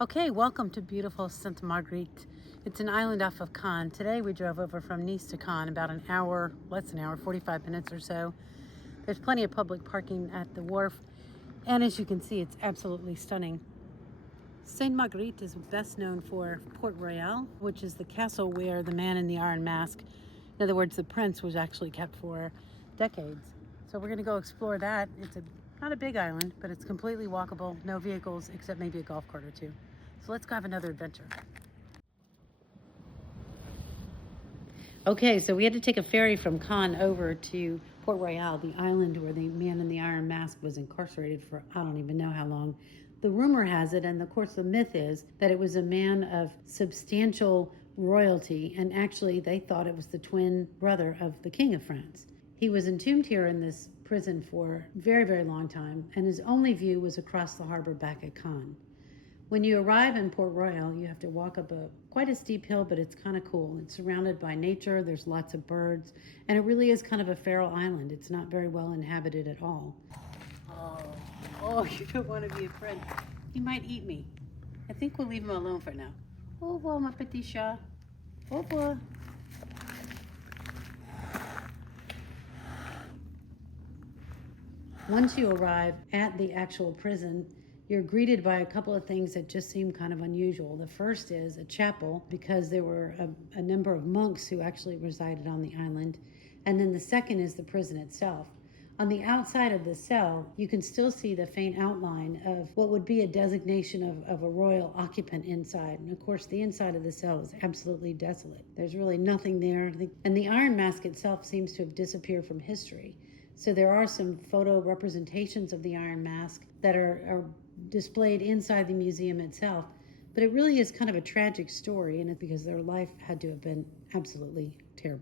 Okay, welcome to beautiful Sainte-Marguerite. It's an island off of Cannes. Today we drove over from Nice to Cannes, about an hour, less than an hour, 45 minutes or so. There's plenty of public parking at the wharf, and as you can see, it's absolutely stunning. Sainte-Marguerite is best known for Port Royal, which is the castle where the man in the iron mask, in other words, the prince, was actually kept for decades. So we're going to go explore that. It's not a big island, but it's completely walkable, no vehicles except maybe a golf cart or two. So let's go have another adventure. Okay, so we had to take a ferry from Cannes over to Port Royal, the island where the man in the iron mask was incarcerated for I don't even know how long. The rumor has it, and of course the myth is, that it was a man of substantial royalty, and actually they thought it was the twin brother of the King of France. He was entombed here in this prison for a very, very long time, and his only view was across the harbor back at Cannes. When you arrive in Port Royal, you have to walk up quite a steep hill, but it's kind of cool. It's surrounded by nature, there's lots of birds, and it really is kind of a feral island. It's not very well inhabited at all. Oh, you don't want to be a friend. He might eat me. I think we'll leave him alone for now. Au revoir, ma petit chat. Au revoir. Once you arrive at the actual prison, you're greeted by a couple of things that just seem kind of unusual. The first is a chapel, because there were a number of monks who actually resided on the island. And then the second is the prison itself. On the outside of the cell, you can still see the faint outline of what would be a designation of a royal occupant inside. And of course, the inside of the cell is absolutely desolate. There's really nothing there. And the iron mask itself seems to have disappeared from history. So there are some photo representations of the iron mask that are displayed inside the museum itself. But it really is kind of a tragic story, and it's because their life had to have been absolutely terrible.